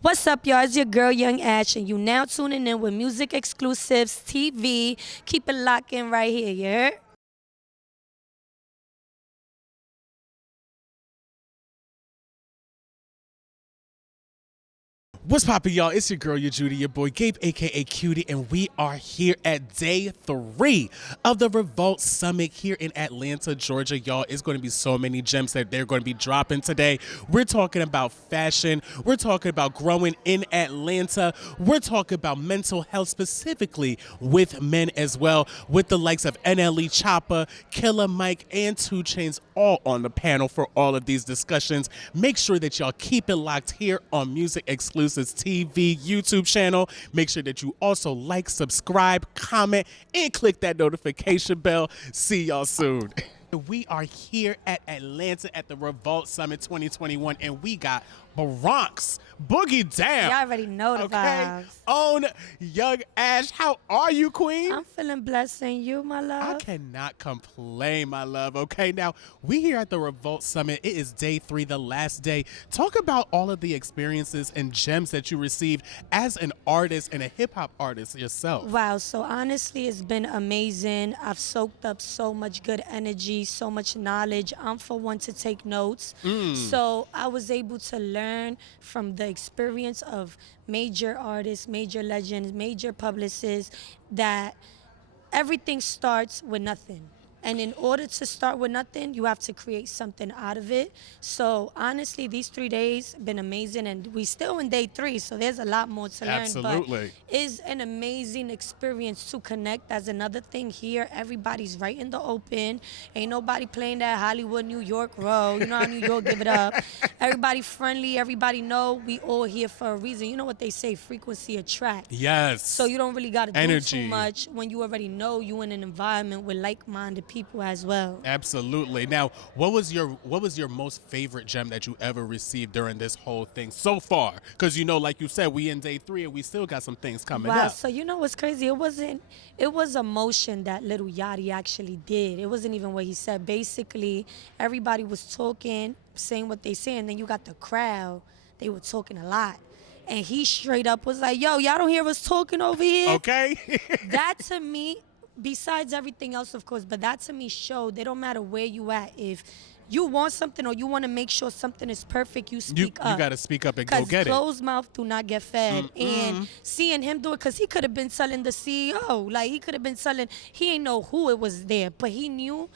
What's up, y'all? It's your girl, Young Ash, and you now tuning in with Music Exclusives TV. Keep it locked in right here, you heard? What's poppin', y'all? It's your girl, your Judy, your boy Gabe, aka Cutie, and we are here at day 3 of the Revolt Summit here in Atlanta, Georgia. Y'all, it's going to be so many gems that they're going to be dropping today. We're talking about fashion. We're talking about growing in Atlanta. We're talking about mental health, specifically with men as well, with the likes of NLE Choppa, Killer Mike, and 2 Chainz all on the panel for all of these discussions. Make sure that y'all keep it locked here on Music Exclusives TV YouTube channel. Make sure that you also like, subscribe, comment, and click that notification bell. See y'all soon. We are here at Atlanta at the Revolt Summit 2021, and we got Bronx Boogie Down. Y'all already know the vibes. On Young Ash. How are you, Queen? I'm feeling blessed, and you, my love? I cannot complain, my love. Okay, now we here at the Revolt Summit. It is day 3, the last day. Talk about all of the experiences and gems that you received as an artist and a hip hop artist yourself. Wow, so honestly, it's been amazing. I've soaked up so much good energy, so much knowledge. I'm for one to take notes. So I was able to learn from the experience of major artists, major legends, major publicists, that everything starts with nothing. And in order to start with nothing, you have to create something out of it. So honestly, these 3 days have been amazing, and we still in day 3, so there's a lot more to learn. Absolutely. But it's an amazing experience to connect. That's another thing here. Everybody's right in the open. Ain't nobody playing that Hollywood, New York road. You know how New York give it up. Everybody friendly. Everybody know we all here for a reason. You know what they say, frequency attract. Yes. So you don't really got to do Energy. too much when you already know you in an environment with like-minded people as well. Absolutely. Now, what was your most favorite gem that you ever received during this whole thing so far? Because like you said, we in day 3 and we still got some things coming Wow, up. so you know what's crazy? It was a motion that Little Yachty actually did. It wasn't even what he said. Basically, everybody was talking, saying what they saying, and then you got the crowd. They were talking a lot. And he straight up was like, yo, y'all don't hear us talking over here? Okay. That to me, besides everything else, of course, but that to me showed they don't matter where you at. If you want something or you want to make sure something is perfect, you speak up. You got to speak up and go get it. Because closed mouth do not get fed. And seeing him do it, because he could have been selling the CEO. Like, he could have been selling, he ain't know who it was there, but he knew.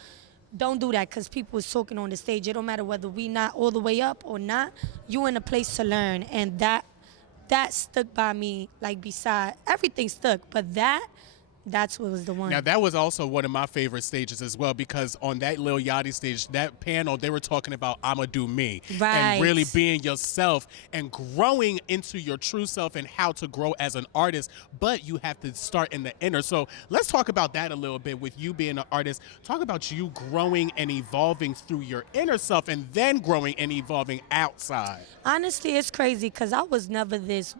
Don't do that, because people was talking on the stage. It don't matter whether we not all the way up or not. You in a place to learn. And that stuck by me. Like, beside, everything stuck. But that's what was the one. Now, that was also one of my favorite stages as well, because on that Lil Yachty stage, that panel, they were talking about I'ma do me. Right. And really being yourself and growing into your true self and how to grow as an artist, but you have to start in the inner. So let's talk about that a little bit with you being an artist. Talk about you growing and evolving through your inner self and then growing and evolving outside. Honestly, it's crazy, because I was never this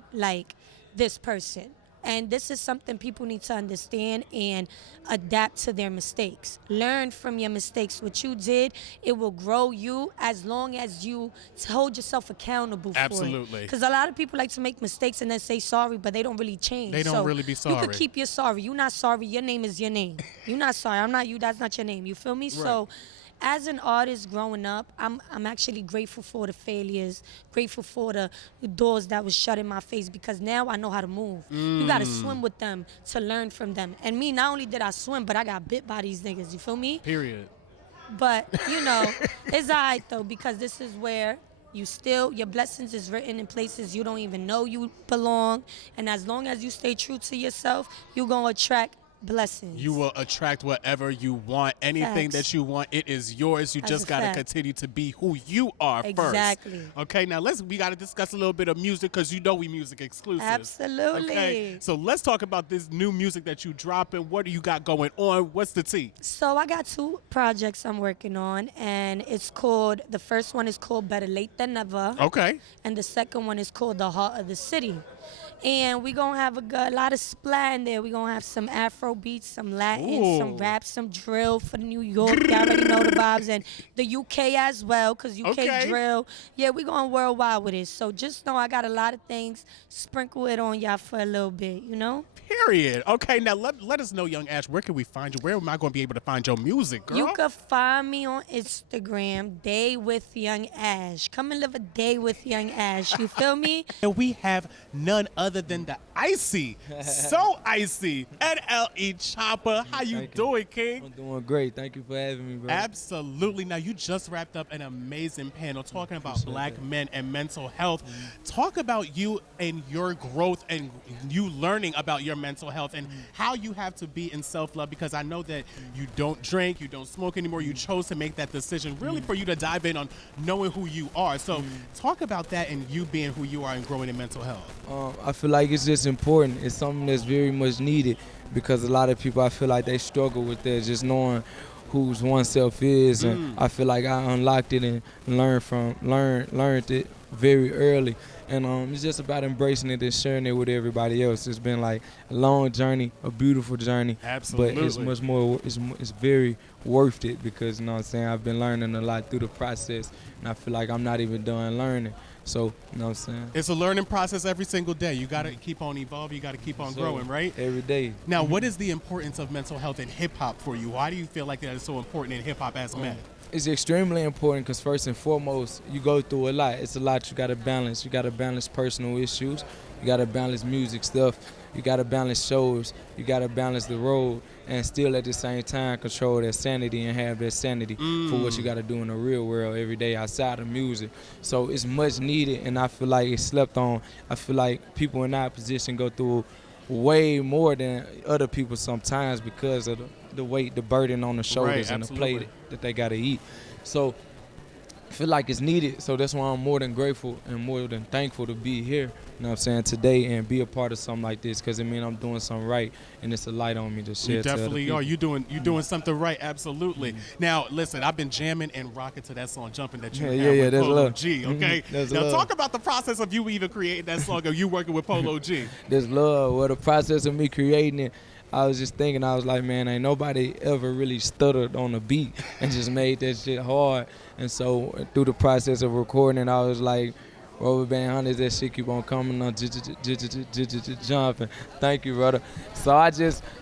person. And this is something people need to understand and adapt to their mistakes. Learn from your mistakes. What you did, it will grow you as long as you hold yourself accountable for it. Absolutely. Because a lot of people like to make mistakes and then say sorry, but they don't really change. They don't really be sorry. You could keep your sorry. You're not sorry. Your name is your name. You're not sorry. I'm not you. That's not your name. You feel me? Right. So as an artist growing up, I'm actually grateful for the failures, grateful for the doors that was shut in my face, because now I know how to move. You got to swim with them to learn from them. And me, not only did I swim, but I got bit by these niggas, you feel me? Period. But, it's all right, though, because this is where your blessings is written in places you don't even know you belong. And as long as you stay true to yourself, you're going to attract blessings. You will attract whatever you want. Anything Facts. that you want, it is yours. You That's just a got to fact. continue to be who you are Exactly. first. Okay, now we got to discuss a little bit of music, because we music exclusive. Absolutely. Okay, so let's talk about this new music that you dropping. What do you got going on? What's the tea? So I got 2 projects I'm working on, and the first one is called Better Late Than Never. Okay. And the second one is called The Heart of the City. And we gonna have a lot of splat in there. We gonna have some Afro beats, some Latin, some Ooh. rap, some drill for New York. You already know the vibes, and the UK as well, cause UK Okay. drill. Yeah, we going worldwide with it. So just know I got a lot of things. Sprinkle it on y'all for a little bit, you know. Period. Okay, now let us know, Young Ash, where can we find you? Where am I going to be able to find your music, girl? You can find me on Instagram, Day with Young Ash. Come and live a day with Young Ash. You feel me? And we have none other than the icy, so icy, NLE Choppa. How you doing, King? I'm doing great. Thank you for having me, bro. Absolutely. Now, you just wrapped up an amazing panel talking about black men and mental health. Talk about you and your growth and you learning about your mental health and how you have to be in self-love, because I know that you don't drink, you don't smoke anymore. You chose to make that decision really for you to dive in on knowing who you are. So talk about that and you being who you are and growing in mental health. I feel like it's just important. It's something that's very much needed because a lot of people, I feel like they struggle with that, just knowing whose oneself is. And I feel like I unlocked it and learned it very early. And it's just about embracing it and sharing it with everybody else. It's been like a long journey, a beautiful journey. Absolutely. But it's much more, it's very worth it because, you know what I'm saying, I've been learning a lot through the process. And I feel like I'm not even done learning. So, you know what I'm saying? It's a learning process every single day. You got to keep on evolving. You got to keep on growing, right? Every day. Now, what is the importance of mental health in hip-hop for you? Why do you feel like that is so important in hip-hop as men? It's extremely important because first and foremost, you go through a lot. It's a lot you got to balance. You got to balance personal issues. You got to balance music stuff. You got to balance shows. You got to balance the road and still at the same time control that sanity and have that sanity for what you got to do in the real world every day outside of music. So it's much needed, and I feel like it's slept on. I feel like people in our position go through way more than other people sometimes because of the weight, the burden on the shoulders and the plate that they got to eat. So I feel like it's needed. So that's why I'm more than grateful and more than thankful to be here, you know what I'm saying, today and be a part of something like this because it means I'm doing something right and it's a light on me to share. You definitely are. You're doing something right. Absolutely. Now, listen, I've been jamming and rocking to that song "Jumping" that you have with Polo G. Okay. Now talk about the process of you even creating that song, or you working with Polo G. There's love. Well, the process of me creating it, I was just thinking, I was like, man, ain't nobody ever really stuttered on a beat and just made that shit hard. And so through the process of recording, I was like, rubber band hunters, that shit keep on coming on, jumping. Thank you, brother. So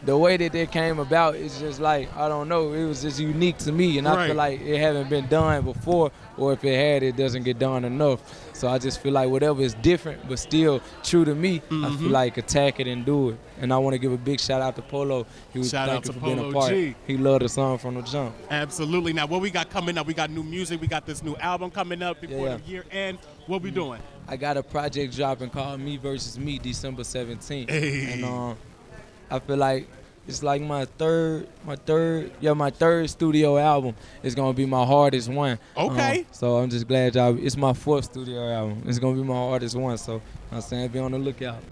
the way that it came about is just like, I don't know, it was just unique to me. And I feel like it haven't been done before, or if it had, it doesn't get done enough. So I just feel like whatever is different but still true to me, I feel like attack it and do it. And I want to give a big shout out to Polo. Shout out to Polo G. He loved the song from the jump. Absolutely. Now, what we got coming up? We got new music. We got this new album coming up before the year end. What we doing? I got a project dropping called Me Versus Me, December 17th. Hey. And I feel like it's like my third studio album. It's gonna be my hardest one. Okay. So I'm just glad it's my fourth studio album. It's gonna be my hardest one. So I'm saying be on the lookout.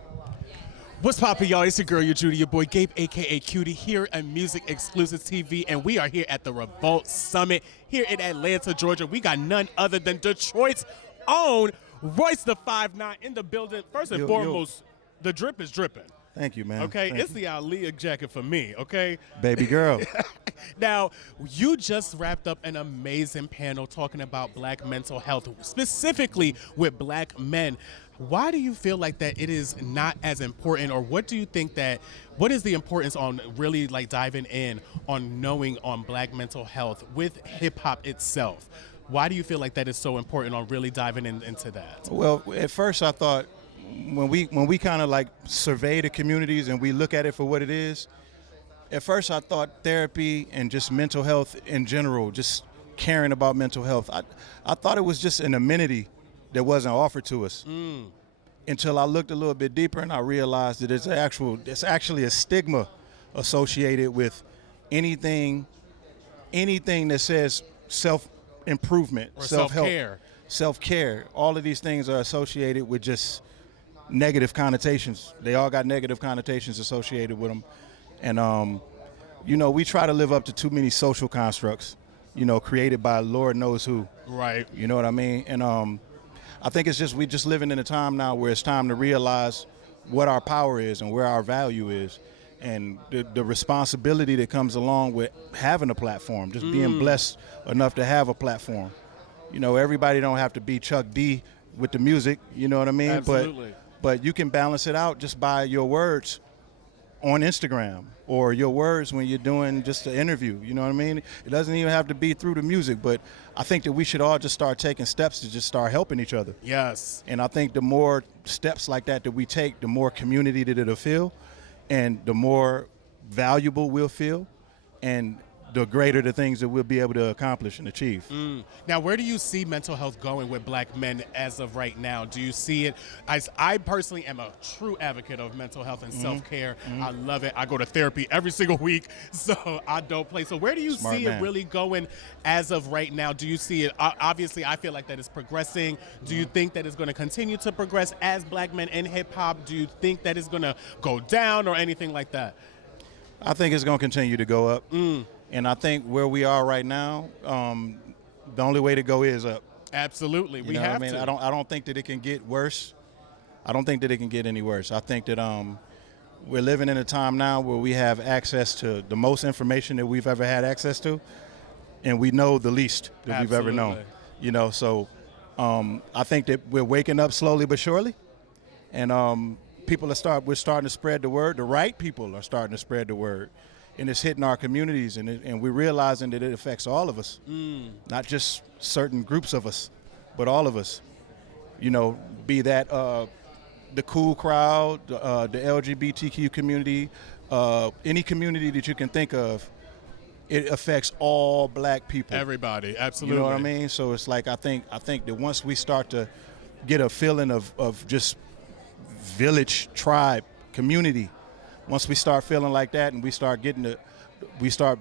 What's poppin', y'all? It's your girl, your Judy, your boy Gabe, a.k.a. Cutie, here at Music Exclusive TV, and we are here at the Revolt Summit here in Atlanta, Georgia. We got none other than Detroit's own Royce the 5'9" in the building. First and foremost, the drip is dripping. Thank you, man. Okay, it's the Aaliyah jacket for me, okay? Baby girl. Now, you just wrapped up an amazing panel talking about black mental health, specifically with black men. Why do you feel like that it is not as important, or what do you think what is the importance on really like diving in on knowing on black mental health with hip hop itself? Why do you feel like that is so important on really diving into that? Well, at first I thought when we kind of like survey the communities and we look at it for what it is, at first I thought therapy and just mental health in general, just caring about mental health, I thought it was just an amenity that wasn't offered to us. Until I looked a little bit deeper and I realized that it's actually a stigma associated with anything that says self-improvement, or self-help, self-care. All of these things are associated with just negative connotations. They all got negative connotations associated with them. And, we try to live up to too many social constructs, created by Lord knows who. Right. You know what I mean? And I think it's just we just living in a time now where it's time to realize what our power is and where our value is, and the responsibility that comes along with having a platform, just being blessed enough to have a platform. You know, everybody don't have to be Chuck D with the music, you know what I mean? Absolutely. But you can balance it out just by your words on Instagram, or your words when you're doing just an interview, you know what I mean? It doesn't even have to be through the music, but I think that we should all just start taking steps to just start helping each other. Yes. And I think the more steps like that we take, the more community that it'll feel, and the more valuable we'll feel, and the greater the things that we'll be able to accomplish and achieve. Now, where do you see mental health going with black men as of right now? Do you see it? I personally am a true advocate of mental health and self-care. I love it. I go to therapy every single week, so I don't play. So where do you Smart see man. it really going as of right now? Do you see it? Obviously, I feel like that it's progressing. Do you think that it's going to continue to progress as black men in hip-hop? Do you think that it's going to go down or anything like that? I think it's going to continue to go up. And I think where we are right now, the only way to go is up. Absolutely. You We know what have I mean? to. I don't think that it can get worse. I don't think that it can get any worse. I think that we're living in a time now where we have access to the most information that we've ever had access to, and we know the least that we've ever known. Absolutely. You know, so I think that we're waking up slowly but surely, and we're starting to spread the word. The right people are starting to spread the word, and it's hitting our communities, and we're realizing that it affects all of us, not just certain groups of us, but all of us. You know, be that the cool crowd, the LGBTQ community, any community that you can think of, it affects all black people. Everybody, absolutely. You know what I mean? So it's like I think that once we start to get a feeling of just village, tribe, community, once we start feeling like that and we start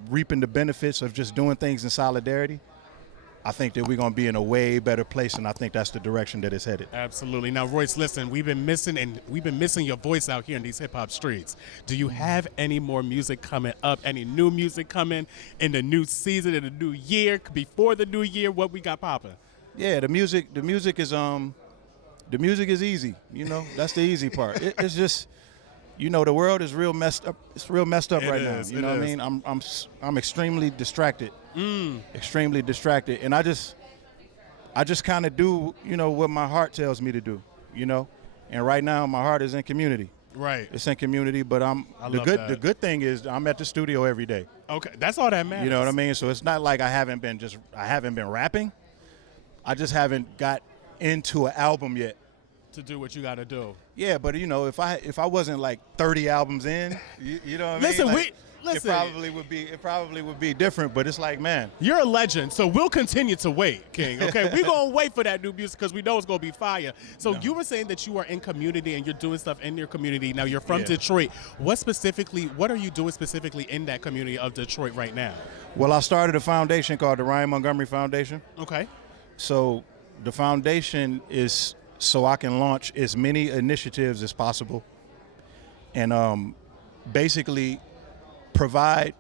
reaping the benefits of just doing things in solidarity, I think that we're going to be in a way better place, and I think that's the direction that it's headed. Absolutely. Now, Royce, listen, we've been missing your voice out here in these hip-hop streets. Do you have any more music coming up, any new music coming in the new season, in the new year, before the new year? What we got popping? Yeah, the music is easy, you know. That's the easy part. It's just, you know, the world is real messed up. It's real messed up right now. You know what I mean? I'm extremely distracted. Extremely distracted, and I just kind of do, you know, what my heart tells me to do, you know. And right now, my heart is in community. Right. It's in community, but the good thing is I'm at the studio every day. Okay, that's all that matters. You know what I mean? So it's not like I haven't been rapping. I just haven't got into an album yet. To do what you got to do. Yeah, but you know, if I wasn't like 30 albums in, you know what I Listen, mean? listen. It probably would be different, but it's like, man. You're a legend, so we'll continue to wait, King. Okay, we're gonna wait for that new music because we know it's gonna be fire. So you were saying that you are in community and you're doing stuff in your community. Now you're from Detroit. What are you doing specifically in that community of Detroit right now? Well, I started a foundation called the Ryan Montgomery Foundation. Okay. So the foundation is so I can launch as many initiatives as possible, and basically provide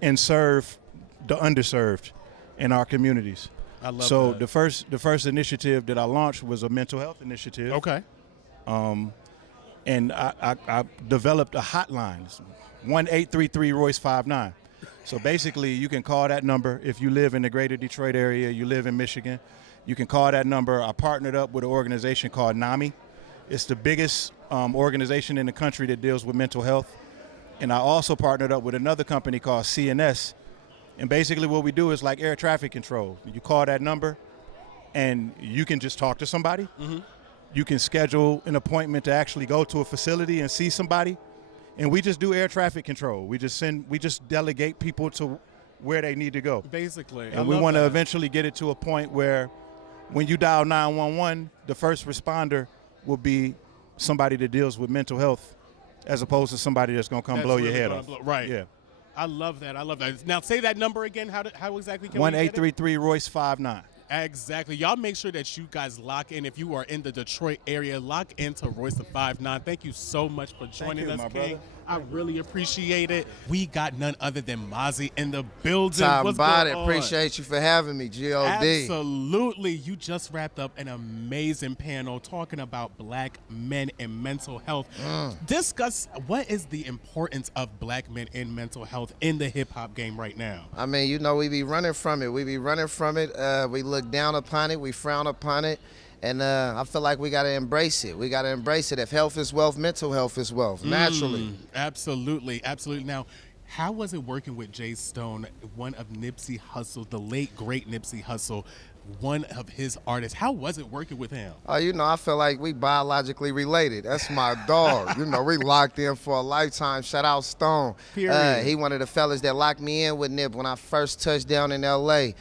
and serve the underserved in our communities. I love so that. the first initiative that I launched was a mental health initiative. Okay. And I developed a hotline, 1-833-ROYCE-59. So basically, you can call that number if you live in the greater Detroit area, you live in Michigan. You can call that number. I partnered up with an organization called NAMI. It's the biggest organization in the country that deals with mental health. And I also partnered up with another company called CNS. And basically what we do is like air traffic control. You call that number, and you can just talk to somebody. Mm-hmm. You can schedule an appointment to actually go to a facility and see somebody. And we just do air traffic control. We just delegate people to where they need to go. Basically. And we want to eventually get it to a point where when you dial 911, the first responder will be somebody that deals with mental health as opposed to somebody that's going to come blow your head off. Right. Yeah. I love that. Now say that number again. How exactly can we get it? 1-833-ROYCE-59. Exactly. Y'all make sure that you guys lock in. If you are in the Detroit area, lock into Royce the 59. Thank you so much for joining us, my King. brother. I really appreciate it. We got none other than Mozzy in the building. Time What's about going it. on? Appreciate you for having me, G.O.D. Absolutely. You just wrapped up an amazing panel talking about black men and mental health. Discuss what is the importance of black men in mental health in the hip-hop game right now. I mean, you know, we be running from it. We look down upon it. We frown upon it. And I feel like we got to embrace it. We got to embrace it. If health is wealth, mental health is wealth, naturally. Absolutely, absolutely. Now, how was it working with Jay Stone, one of Nipsey Hussle, the late, great Nipsey Hussle, one of his artists? How was it working with him? You know, I feel like we biologically related. That's my dog. You know, we locked in for a lifetime. Shout out Stone. Period. He one of the fellas that locked me in with Nip when I first touched down in L.A.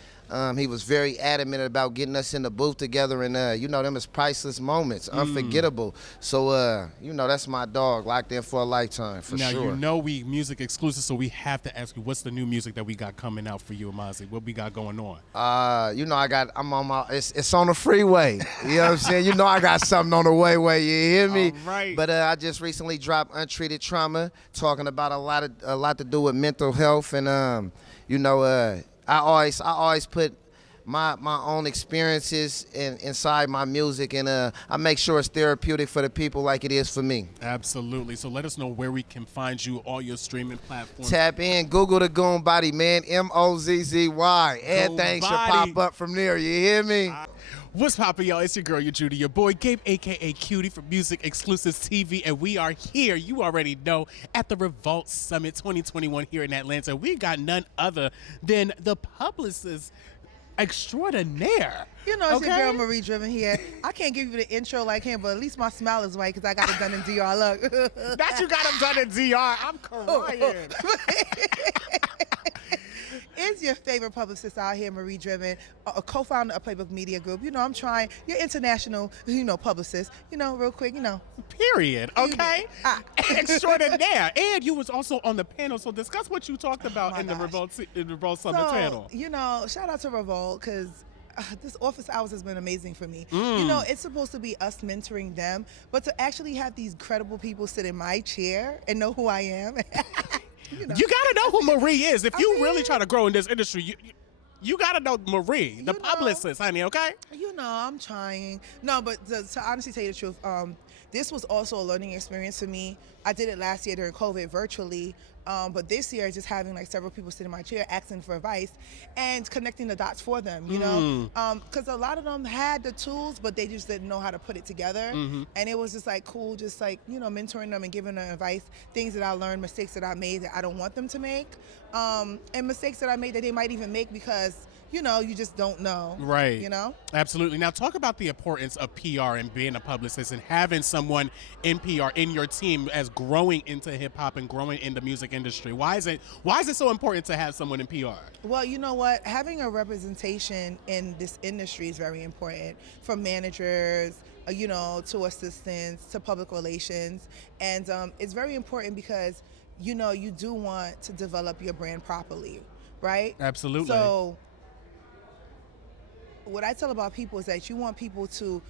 He was very adamant about getting us in the booth together, and you know, them is priceless moments, unforgettable. So, you know, that's my dog, locked in for a lifetime, for now, sure. you know we music exclusive, so we have to ask you, what's the new music that we got coming out for you, Mozzy? What we got going on? You know, I'm on my, it's on the freeway. You know what I'm saying? You know I got something on the way, you hear me? All right. But I just recently dropped Untreated Trauma, talking about a lot to do with mental health, and you know, I always put my own experiences inside my music, and I make sure it's therapeutic for the people like it is for me. Absolutely. So let us know where we can find you, all your streaming platforms. Tap in, Google the Goon Body, man, Mozzy. Everything should pop up from there, you hear me? What's poppin', y'all? It's your girl, your Judy, your boy, Gabe, a.k.a. Cutie from Music Exclusives TV, and we are here, you already know, at the Revolt Summit 2021 here in Atlanta. We got none other than the publicist extraordinaire. You know, it's your girl Marie Driven here. I can't give you the intro like him, but at least my smile is right because I got it done in DR. Look. That you got him done in DR. I'm crying. Is your favorite publicist out here, Marie Driven, a co-founder of Playbook Media Group. You know, I'm trying. You're international, you know, publicist. You know, real quick, you know. Period. Okay. Extraordinaire. And you was also on the panel, so discuss what you talked about in the Revolt Summit panel. You know, shout out to Revolt because this office hours has been amazing for me. You know, it's supposed to be us mentoring them, but to actually have these credible people sit in my chair and know who I am. You know. You gotta know who Marie is. If you really try to grow in this industry, you gotta know Marie, the publicist, honey, okay? You know, I'm trying. No, but to honestly tell you the truth, this was also a learning experience for me. I did it last year during COVID virtually, but this year just having like several people sit in my chair asking for advice and connecting the dots for them, you know? Because a lot of them had the tools, but they just didn't know how to put it together. And it was just like cool, just like, you know, mentoring them and giving them advice, things that I learned, mistakes that I made that I don't want them to make, and mistakes that I made that they might even make because, you know, you just don't know. Right. You know? Absolutely. Now talk about the importance of PR and being a publicist and having someone in PR in your team as growing into hip hop and growing in the music industry. Why is it so important to have someone in PR? Well, you know what? Having a representation in this industry is very important, from managers, you know, to assistants, to public relations. And it's very important because, you know, you do want to develop your brand properly, right? Absolutely. So what I tell about people is that you want people to,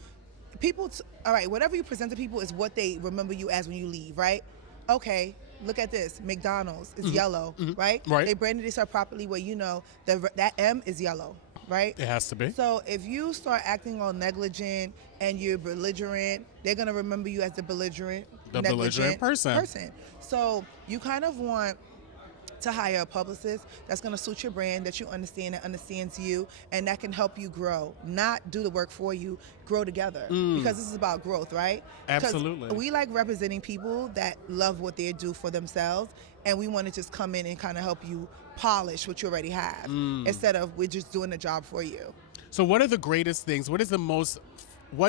all right, whatever you present to people is what they remember you as when you leave, right? Okay, look at this. McDonald's is yellow, right? Right. They branded themselves properly where you know that M is yellow, right? It has to be. So if you start acting all negligent and you're belligerent, they're going to remember you as the belligerent person. So you kind of want to hire a publicist that's going to suit your brand, that you understand and understands you, and that can help you grow, not do the work for you, grow together, because this is about growth, right? Absolutely. We like representing people that love what they do for themselves, and we want to just come in and kind of help you polish what you already have, instead of we're just doing the job for you. So what are the greatest things? What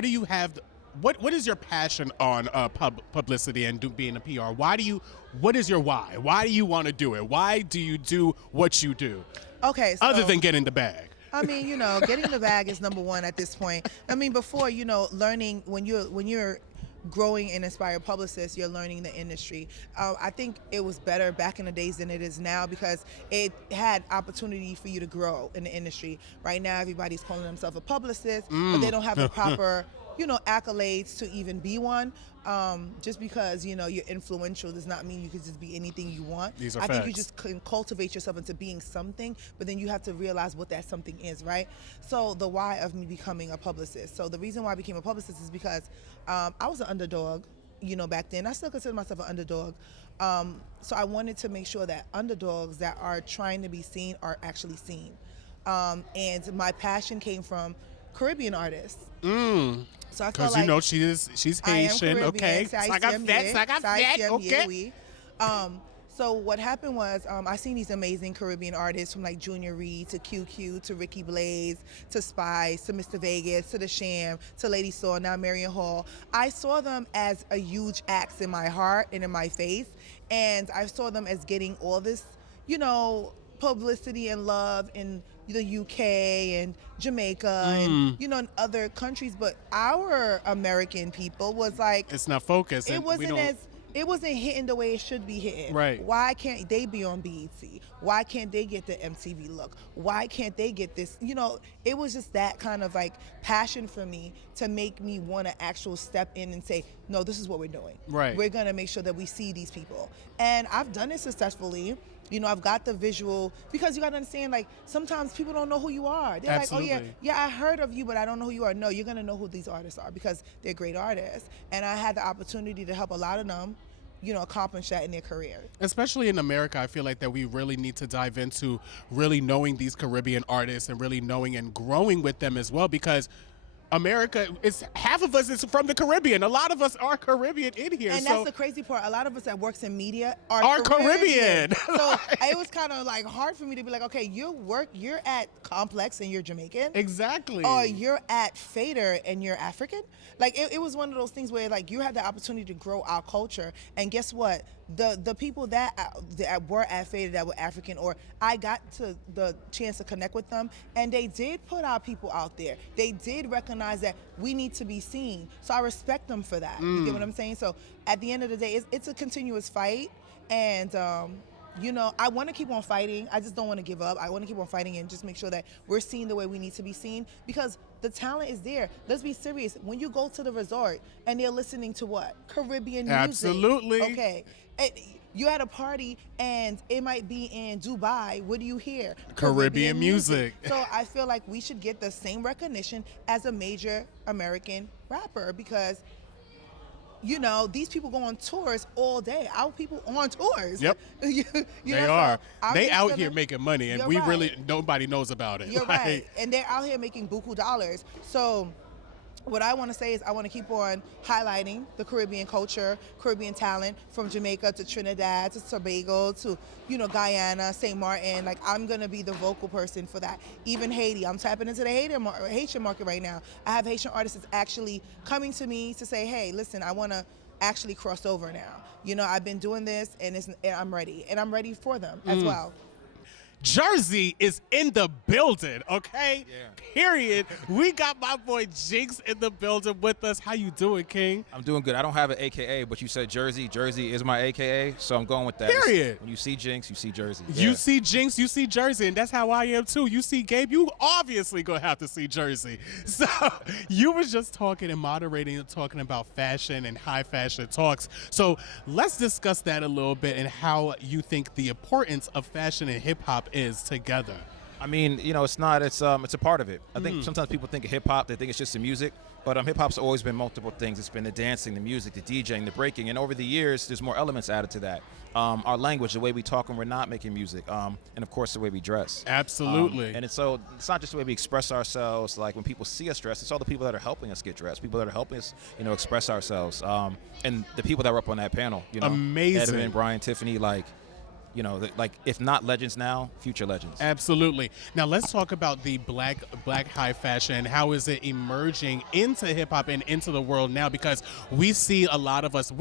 do you have? What is your passion on publicity and being a PR? What is your why? Why do you want to do it? Why do you do what you do? Okay. So, other than getting the bag. I mean, you know, getting the bag is number one at this point. I mean, before, you know, learning when you're growing and inspired publicist, you're learning the industry. I think it was better back in the days than it is now because it had opportunity for you to grow in the industry. Right now, everybody's calling themselves a publicist, but they don't have the proper accolades to even be one. Just because you're influential does not mean you can just be anything you want. These are I think you facts. just can cultivate yourself into being something, but then you have to realize what that something is, right? So the why of me becoming a publicist. So the reason why I became a publicist is because I was an underdog, back then. I still consider myself an underdog. So I wanted to make sure that underdogs that are trying to be seen are actually seen. And my passion came from Caribbean artists. So I felt Because like she's I am Haitian, Caribbean, okay? So I got that, okay. oui. So what happened was I seen these amazing Caribbean artists from like Junior Reed to QQ to Ricky Blaze to Spice to Mr. Vegas to The Sham to Lady Saw, now Marion Hall. I saw them as a huge axe in my heart and in my face, and I saw them as getting all this, publicity and love in the UK and Jamaica and and other countries, but our American people was like, It's not focused. it and we wasn't don't- as it wasn't hitting the way it should be hitting. Right. Why can't they be on BET? Why can't they get the MTV look? Why can't they get this? It was just that kind of like passion for me to make me want to actually step in and say, no, this is what we're doing. Right. We're gonna make sure that we see these people, and I've done it successfully. I've got the visual, because you got to understand, like, sometimes people don't know who you are. They're Absolutely. like, oh, yeah, I heard of you, but I don't know who you are. No, you're going to know who these artists are because they're great artists. And I had the opportunity to help a lot of them, accomplish that in their career. Especially in America, I feel like that we really need to dive into really knowing these Caribbean artists and really knowing and growing with them as well, because America, it's half of us is from the Caribbean. A lot of us are Caribbean in here. And so that's the crazy part. A lot of us that works in media are Caribbean. So it was kind of like hard for me to be like, okay, you're at Complex and you're Jamaican. Exactly. Or you're at Fader and you're African. Like it was one of those things where like you had the opportunity to grow our culture, and guess what? The people that were at Fader that were African, or I got the chance to connect with them, and they did put our people out there. They did recognize that we need to be seen. So I respect them for that. You get what I'm saying? So at the end of the day, it's a continuous fight, and I want to keep on fighting. I just don't want to give up. I want to keep on fighting and just make sure that we're seen the way we need to be seen, because the talent is there. Let's be serious. When you go to the resort and they're listening to what? Caribbean music. Absolutely. Okay. You at a party and it might be in Dubai. What do you hear? Caribbean music. So I feel like we should get the same recognition as a major American rapper, because these people go on tours all day. Our people on tours. Yep. They are. So I'm they just out gonna- here making money, and You're we right. really, nobody knows about it. You're Like, right. And they're out here making buku dollars. So what I want to say is I want to keep on highlighting the Caribbean culture, Caribbean talent, from Jamaica to Trinidad to Tobago to, Guyana, St. Martin. Like, I'm going to be the vocal person for that. Even Haiti. I'm tapping into the Haitian market right now. I have Haitian artists that's actually coming to me to say, hey, listen, I want to actually cross over now. I've been doing this, and I'm ready. And I'm ready for them as well. Jersey is in the building, okay? Yeah. Period. We got my boy Jinx in the building with us. How you doing, King? I'm doing good. I don't have an AKA, but you said Jersey. Jersey is my AKA, so I'm going with that. Period. When you see Jinx, you see Jersey. You Yeah. see Jinx, you see Jersey, and that's how I am too. You see Gabe, you obviously gonna have to see Jersey. So you was just talking and moderating and talking about fashion and high fashion talks. So let's discuss that a little bit and how you think the importance of fashion and hip hop is together. I mean, it's not. It's a part of it. I think sometimes people think of hip hop, they think it's just the music, but hip hop's always been multiple things. It's been the dancing, the music, the DJing, the breaking, and over the years, there's more elements added to that. Our language, the way we talk when we're not making music, and of course the way we dress. Absolutely. And it's not just the way we express ourselves. Like when people see us dressed, it's all the people that are helping us get dressed, people that are helping us, express ourselves, and the people that were up on that panel. Amazing. Edwin, Brian, Tiffany, like if not legends now, future legends. Absolutely. Now let's talk about the black high fashion. How is it emerging into hip hop and into the world now? Because we see a lot of us.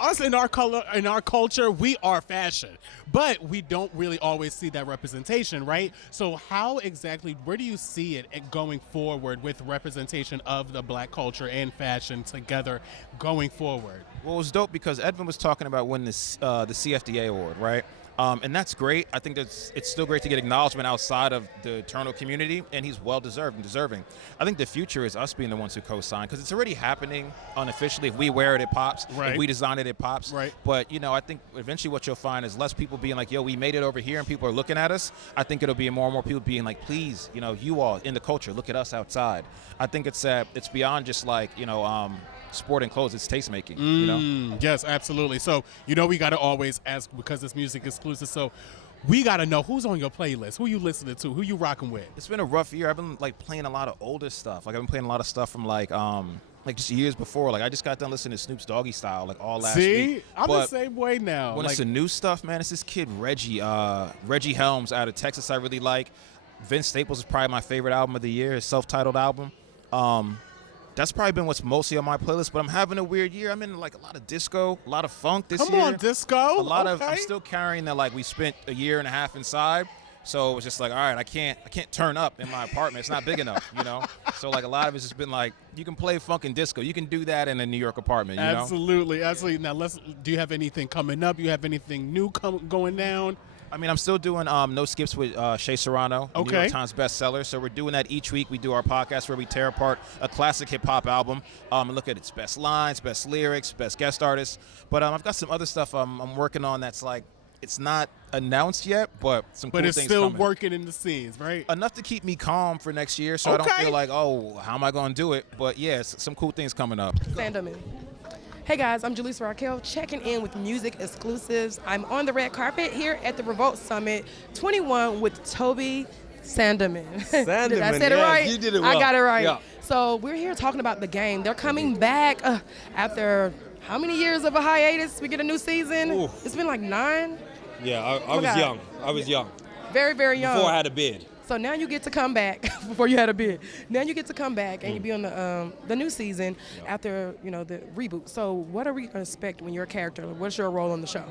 Us in our culture, we are fashion, but we don't really always see that representation, right? So how exactly, where do you see it going forward with representation of the black culture and fashion together going forward? Well, it was dope because Edwin was talking about winning the CFDA award, right? And that's great. I think it's still great to get acknowledgement outside of the eternal community, and he's well-deserved and deserving. I think the future is us being the ones who co-sign, because it's already happening unofficially. If we wear it, it pops. Right. If we design it, it pops. Right. But, I think eventually what you'll find is less people being like, yo, we made it over here, and people are looking at us. I think it'll be more and more people being like, please, you all in the culture, look at us outside. I think it's beyond just like, sport and clothes, it's taste making, Yes, absolutely. So, we got to always ask, because this music exclusive, so we got to know who's on your playlist, who you listening to, who you rocking with. It's been a rough year. I've been playing a lot of older stuff. I've been playing a lot of stuff from just years before. I just got done listening to Snoop's Doggy Style all last week. See, I'm the same way now. When it's the new stuff, man, it's this kid Reggie Helms out of Texas I really like. Vince Staples is probably my favorite album of the year, his self-titled album. That's probably been what's mostly on my playlist, but I'm having a weird year. I'm in a lot of disco, a lot of funk this year. Come on, disco. I'm still carrying that we spent a year and a half inside. So it was just all right, I can't turn up in my apartment. It's not big enough, So a lot of it's just been you can play funk and disco. You can do that in a New York apartment, Absolutely. Now do you have anything coming up? You have anything new going down? I mean, I'm still doing No Skips with Shea Serrano, New York Times bestseller. So we're doing that each week. We do our podcast where we tear apart a classic hip-hop album and look at its best lines, best lyrics, best guest artists. But I've got some other stuff I'm working on that's it's not announced yet, but some cool things But it's still coming. working in the scenes, right? Enough to keep me calm for next year, so I don't feel like, how am I going to do it? But, some cool things coming up. Sanderman. Hey guys, I'm Jaleesa Raquel, checking in with music exclusives. I'm on the red carpet here at the Revolt Summit 21 with Toby Sanderman. Did I say it right? You did it well. I got it right. Yeah. So we're here talking about the game. They're coming back after how many years of a hiatus? We get a new season. Ooh. It's been 9. Yeah, I was young. I was young. Very, very young. Before I had a beard. So now you get to come back before you had a beard. Now you get to come back and you be on the new season after the reboot. So what are we going to expect when you're a character? What's your role on the show?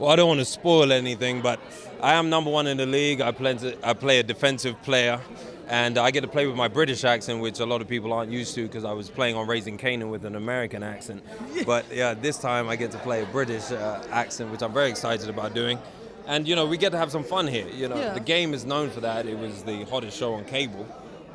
Well, I don't want to spoil anything, but I am number 1 in the league. I play a defensive player, and I get to play with my British accent, which a lot of people aren't used to because I was playing on Raising Kanan with an American accent. But yeah, this time I get to play a British accent, which I'm very excited about doing. And, we get to have some fun here. The game is known for that. It was the hottest show on cable.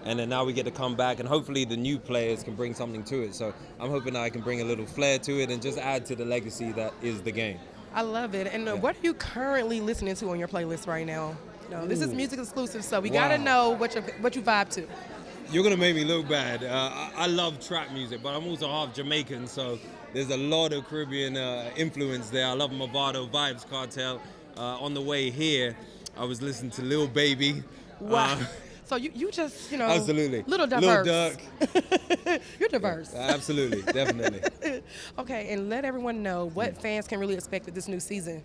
And then now we get to come back, and hopefully the new players can bring something to it. So I'm hoping that I can bring a little flair to it and just add to the legacy that is the game. I love it. And what are you currently listening to on your playlist right now? This is music exclusive, so we got to know what you vibe to. You're going to make me look bad. I love trap music, but I'm also half Jamaican, so there's a lot of Caribbean influence there. I love Movado, Vibes Cartel. On the way here, I was listening to Lil Baby. Wow. So you just, absolutely. Little diverse. Lil Durk. You're diverse. Absolutely, definitely. Okay, and let everyone know what fans can really expect with this new season.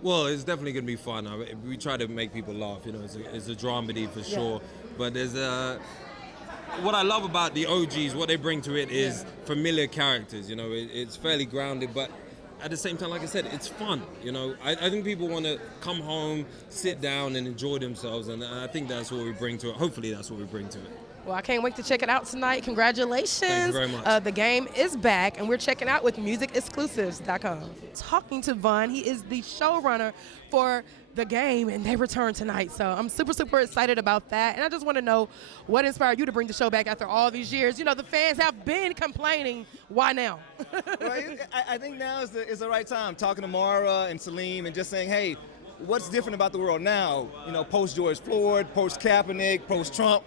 Well, it's definitely going to be fun. We try to make people laugh. It's a dramedy for sure. But there's what I love about the OGs, what they bring to it is familiar characters. It's fairly grounded, but at the same time, like I said, it's fun. I think people want to come home, sit down, and enjoy themselves, and I think that's what we bring to it. Hopefully, that's what we bring to it. Well, I can't wait to check it out tonight. Congratulations. Thank you very much. The game is back, and we're checking out with musicexclusives.com. Talking to Vaughn, he is the showrunner for the game, and they return tonight. So I'm super, super excited about that. And I just want to know what inspired you to bring the show back after all these years. The fans have been complaining. Why now? Well, I think now is the right time, talking to Mara and Salim and just saying, hey, what's different about the world now? Post-George Floyd, post-Kaepernick, post-Trump.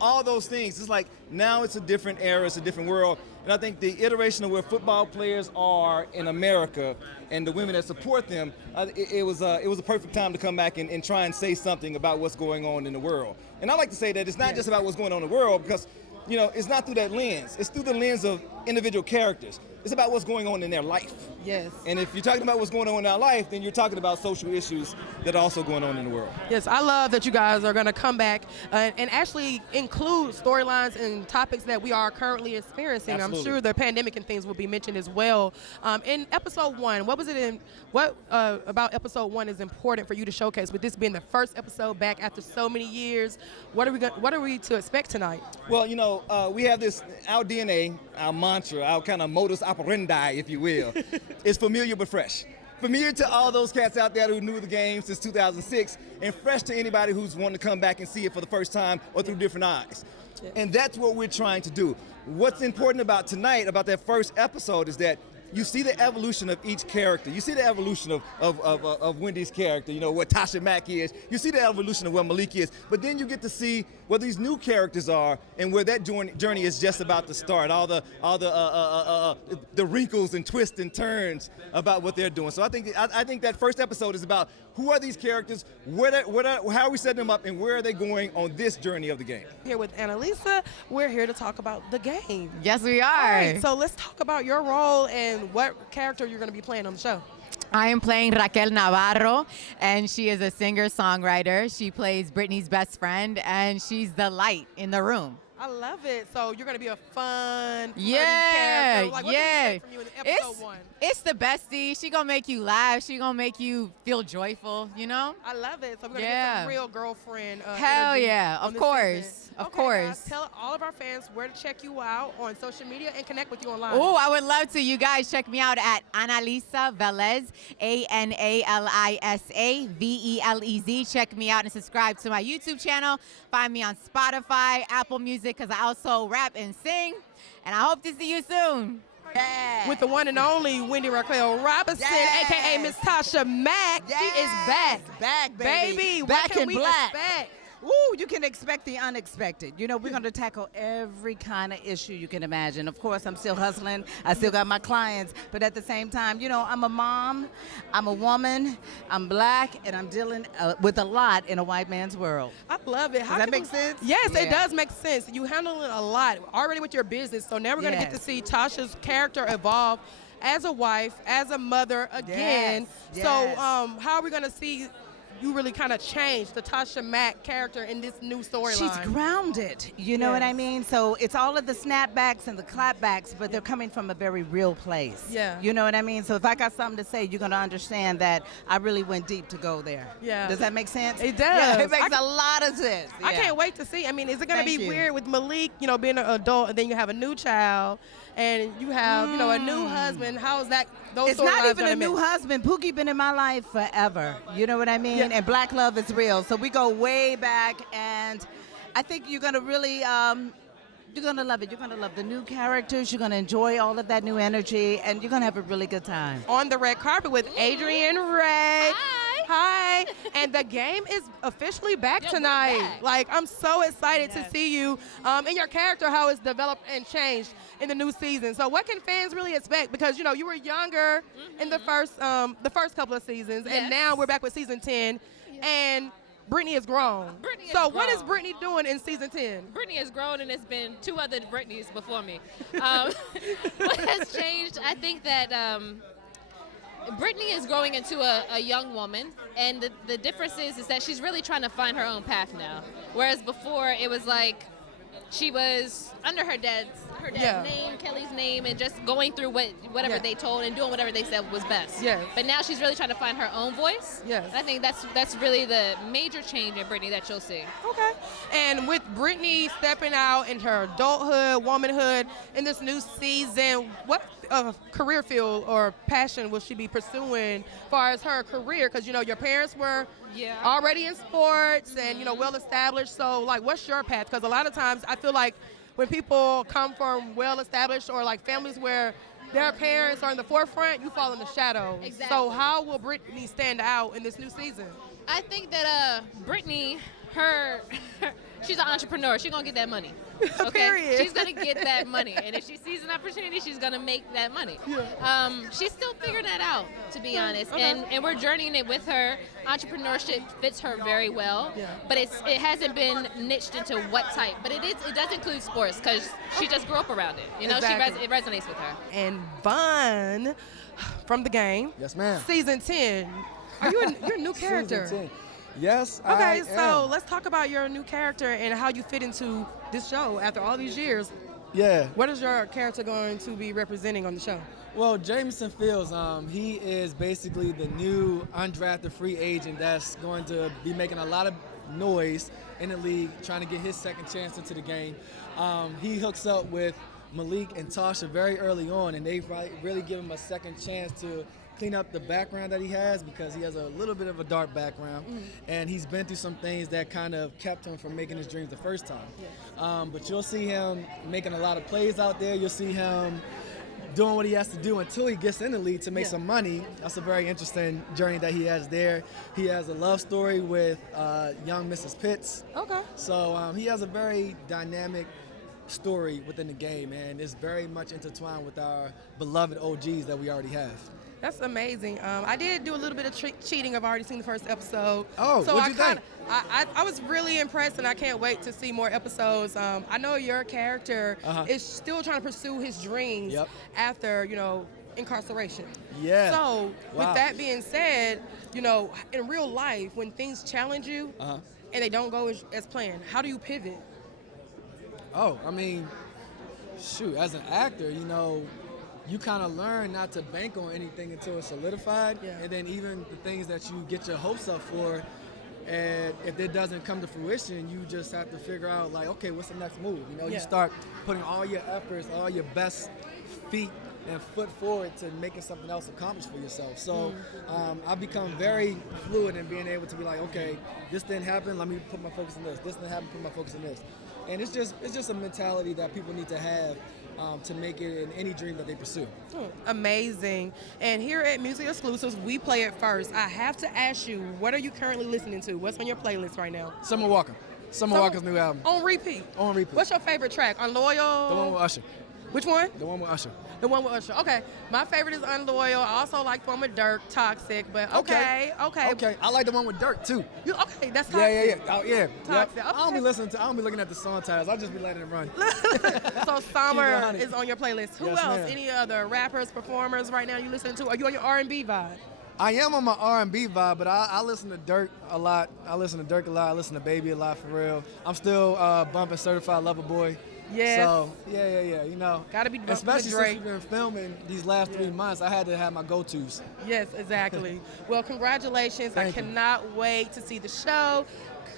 All those things. It's like now it's a different era, it's a different world. And I think the iteration of where football players are in America and the women that support them, it was a perfect time to come back and try and say something about what's going on in the world. And I like to say that it's not just about what's going on in the world because, it's not through that lens. It's through the lens of individual characters. It's about what's going on in their life. Yes. And if you're talking about what's going on in our life, then you're talking about social issues that are also going on in the world. Yes, I love that you guys are going to come back and actually include storylines and topics that we are currently experiencing. Absolutely. I'm sure the pandemic and things will be mentioned as well. In episode 1, what about episode 1 is important for you to showcase? With this being the first episode back after so many years, what are we to expect tonight? Well, we have our DNA, our mantra, our kind of modus operandi, if you will, is familiar but fresh. familiar to all those cats out there who knew the game since 2006, and fresh to anybody who's wanting to come back and see it for the first time or through different eyes. And that's what we're trying to do. What's important about tonight, about that first episode, is that you see the evolution of each character. You see the evolution of Wendy's character, you know, what Tasha Mack is. You see the evolution of what Malik is. But then you get to see what these new characters are and where that journey is just about to start. All the wrinkles and twists and turns about what they're doing. So I think that first episode is about who are these characters, how are we setting them up, and where are they going on this journey of the game. Here with Annalisa, we're here to talk about the game. Yes, we are. All right, so let's talk about your role and what character you're going to be playing on the show. I am playing Raquel Navarro, and she is a singer-songwriter. She plays Brittany's best friend, and she's the light in the room. I love it. So you're going to be a fun, Yeah, character. Like, what yeah. can we expect from you in episode 1? It's the bestie. She gonna make you laugh. She gonna make you feel joyful, you know? I love it. So we're going to get some real girlfriend Hell energy yeah, on of this course. season. Of Okay, course. Guys, tell all of our fans where to check you out on social media and connect with you online. Oh, I would love to. You guys check me out at Annalisa Velez, Analisa Velez. Check me out and subscribe to my YouTube channel. Find me on Spotify, Apple Music, because I also rap and sing. And I hope to see you soon. With the one and only Wendy Raquel Robinson, a.k.a. Miss Tasha Mack. She is back. Back, baby. Baby, Back what can in we black. expect? Ooh, you can expect the unexpected. You know, we're going to tackle every kind of issue you can imagine. Of course, I'm still hustling. I still got my clients. But at the same time, you know, I'm a mom, I'm a woman, I'm black, and I'm dealing with a lot in a white man's world. I love it. Does that make sense? Yes, it Yeah. does make sense. You handle it a lot already with your business. So now we're going to get to see Tasha's character evolve as a wife, as a mother again. Yes, So yes. how are we going to see you really kind of change the Tasha Mack character in this new storyline? She's grounded, you know what I Yes. mean? So it's all of the snapbacks and the clapbacks, but they're coming from a very real place. Yeah. You know what I mean? So if I got something to say, you're going to understand that I really went deep to go there. Yeah. Does that make sense? It does. Yeah, it makes I- a lot of sense. I Yeah. can't wait to see. I mean, is it going to Thank be you. weird with Malik, you know, being an adult, and then you have a new child, and you have, you know, a new husband? How is that? Those It's not storylines even gonna a new mix? husband. Pookie been in my life forever. You know what I mean? Yeah. And black love is real. So we go way back, and I think you're gonna really, you're gonna love it. You're gonna love the new characters. You're gonna enjoy all of that new energy, and you're gonna have a really good time. On the red carpet with Adrian Ray. Hi. And the game is officially back tonight. Like, I'm so excited to see you and your character, how it's developed and changed in the new season. So what can fans really expect? Because, you know, you were younger in the first couple of seasons, and now we're back with season 10, and Brittany has grown. So what is Brittany doing in season 10? Brittany has grown, and there's been 2 other Britneys before me. What has changed? I think that Brittany is growing into a young woman, and the difference is that she's really trying to find her own path now. Whereas before, it was like she was under her dad's name, Kelly's name, and just going through whatever they told and doing whatever they said was best. Yes. But now she's really trying to find her own voice. Yes. And I think that's really the major change in Brittany that you'll see. Okay. And with Brittany stepping out in her adulthood, womanhood, in this new season, what career field or passion will she be pursuing as far as her career? Because, you know, your parents were already in sports and, you know, well established. So, like, what's your path? Because a lot of times I feel like when people come from well established or like families where their parents are in the forefront, you fall in the shadows. Exactly. So how will Brittany stand out in this new season? I think that Brittany, she's an entrepreneur. She's gonna get that money. Okay? Period. She's gonna get that money, and if she sees an opportunity, she's gonna make that money. She's still figuring that out, to be honest, and we're journeying it with her. Entrepreneurship fits her very well, but it hasn't been niched into what type. But it does include sports because she just grew up around it. You know, Exactly. it resonates with her. And Von from the game. Yes, ma'am. Season 10. You're a new character. Season 10. Yes, Okay, I so am. let's talk about your new character and how you fit into this show after all these years. Yeah. What is your character going to be representing on the show? Well, Jameson Fields, he is basically the new undrafted free agent that's going to be making a lot of noise in the league, trying to get his second chance into the game. He hooks up with Malik and Tasha very early on, and they've really given him a second chance to clean up the background that he has, because he has a little bit of a dark background, and he's been through some things that kind of kept him from making his dreams the first time. But you'll see him making a lot of plays out there. You'll see him doing what he has to do until he gets in the league to make some money. That's a very interesting journey that he has there. He has a love story with young Mrs. Pitts. Okay. So he has a very dynamic story within the game, and it's very much intertwined with our beloved OGs that we already have. That's amazing. I did do a little bit of cheating. I've already seen the first episode. Oh, so what'd you think? I was really impressed, and I can't wait to see more episodes. I know your character is still trying to pursue his dreams after, incarceration. Yeah. So with that being said, in real life, when things challenge you and they don't go as planned, how do you pivot? Oh, I mean, shoot, as an actor, you kind of learn not to bank on anything until it's solidified. And then even the things that you get your hopes up for, and if it doesn't come to fruition, you just have to figure out, like, okay, what's the next move? You start putting all your efforts, all your best feet and foot forward to making something else accomplished for yourself. So I've become very fluid in being able to be like, okay, this didn't happen, let me put my focus on this. This didn't happen, put my focus on this. And it's just a mentality that people need to have to make it in any dream that they pursue. Amazing. And here at Music Exclusives, we play it first. I have to ask you, what are you currently listening to? What's on your playlist right now? Summer Walker. Summer Walker's new album. On repeat? On repeat. What's your favorite track? Unloyal? The one with Usher. Which one? The one with Usher. The one with Usher. Okay. My favorite is Unloyal. I also like the one with Dirk, Toxic, but okay. Okay. I like the one with Dirk too. Okay, that's Toxic. Yeah. Toxic. Yep. I don't be listening to. I don't be looking at the song titles. I just be letting it run. So Summer is on your playlist. Who Yes, else? ma'am. Any other rappers, performers right now you listening to? Are you on your R&B vibe? I am on my R&B vibe, but I listen to Dirk a lot. I listen to Baby a lot, for real. I'm still bumping Certified Lover Boy. Yes. So, yeah. Gotta be bumping Especially Drake. since we've been filming these last 3 months, I had to have my go-tos. Yes, exactly. Well, congratulations. I cannot wait to see the show.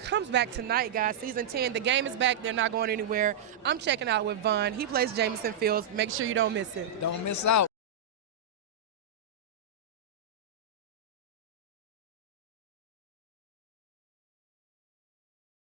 Comes back tonight, guys. Season 10. The game is back. They're not going anywhere. I'm checking out with Von. He plays Jameson Fields. Make sure you don't miss it. Don't miss out.